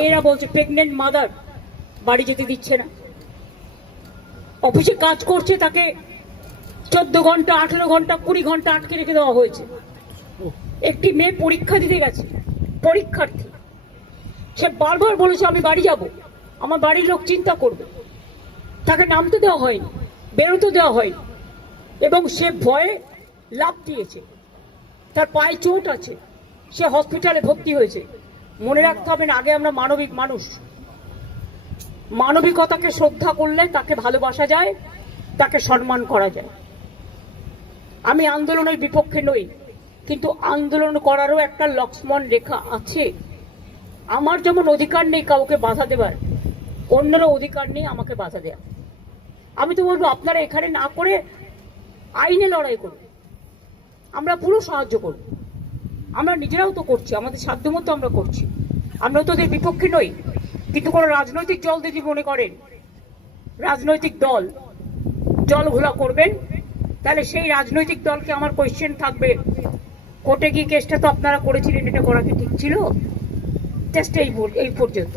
মেয়েরা বলছে pregnant mother বাড়ি যেতে দিচ্ছে না, অফিসে কাজ করছে তাকে 14 ঘন্টা 18 ঘন্টা 20 ঘন্টা আটকে রেখে দেওয়া হয়েছে। একটি মেয়ে পরীক্ষা দিতে গেছে, পরীক্ষার্থী, সে বারবার বলেছে আমি বাড়ি যাব, আমার বাড়ির লোক চিন্তা করবে, তাকে নামতে দেওয়া হয়নি, বেরোতে দেওয়া হয়নি, এবং সে ভয়ে লাফ দিয়েছে, তার পায়ে চোট আছে, সে হসপিটালে ভর্তি হয়েছে। মনে রাখতে হবে না, আগে আমরা মানবিক মানুষ, মানবিকতাকে শ্রদ্ধা করলে তাকে ভালোবাসা যায়, তাকে সম্মান করা যায়। আমি আন্দোলনের বিপক্ষে নই, কিন্তু আন্দোলন করারও একটা লক্ষ্মণ রেখা আছে। আমার যেমন অধিকার নেই কাউকে বাধা দেবার, অন্যেরও অধিকার নেই আমাকে বাধা দেওয়া। আমি তো বলবো আপনারা এখানে না করে আইনে লড়াই করুন, আমরা পুরো সাহায্য করব, আমরা নিজেরাও তো করছি, আমাদের সাধ্যমতো আমরা করছি, আমরা তো ওদের বিপক্ষে নই। কিন্তু কোনো রাজনৈতিক দল যদি মনে করেন রাজনৈতিক দল জল ঘোলা করবেন, তাহলে সেই রাজনৈতিক দলকে আমার কোয়েশ্চেন থাকবে, কোর্টে গিয়ে কেসটা তো আপনারা করেছিলেন, এটা করা কি ঠিক ছিল? জাস্ট এই পর্যন্ত।